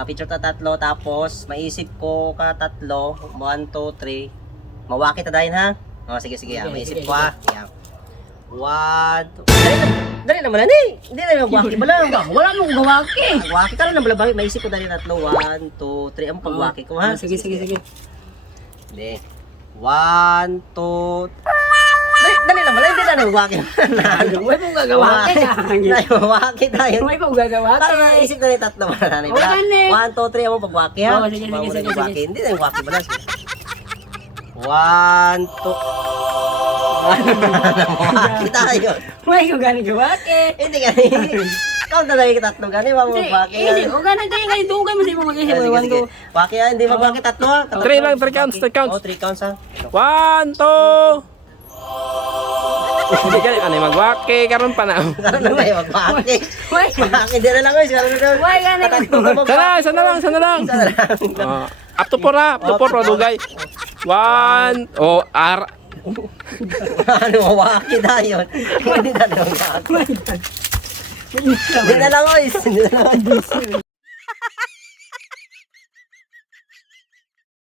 Mapicture ta tatlo, tapos maisip ko ka tatlo. 1, 2, 3. Mawakit na dahil ha? O, sige, maisip ko ha. Yan. 1, 2. Dali naman na eh. Hindi na magwaki ba lang? Wala mong gawaki. Magwaki ka rin naman lang. Maisip ko dahil tatlo. 1, 2, 3. Ang pagwaki ko ha? Sige. Hindi. 1, 2. Dali naman lang. Hindi na magwaki. Huwag mong gagawaki. Magwaki tayo. Huwag mong gagawaki. Para maisip na rin tatlo. 1, 2, 3. Ang pagwaki ha? Oo, sige. Hindi na magwaki ba lang? 1, 2. Mawaki tayo. Huwag mong gagawaki. Hindi gani. Count na lang yung tatlo gani. Mawaki. Hindi, huwag ka na tayo ganito. Dugay mo, di mo mag-isip. Sige. Waki ha. Hindi mawaki tatlo ha. 3 lang, 3 counts, 3 counts. Oh, 3 counts ha. 1, 2. Hindi ka ano magwaki karon pa na. Karoon na may magwaki. Huwag. Waki din na lang guys. Huwag ka na. Sana lang. Up to 4 ha. Up to 4 dugay. 1 o R. Ano, mawaki tayo. Hindi na lang magwaki. Hindi na lang guys. Hindi na lang.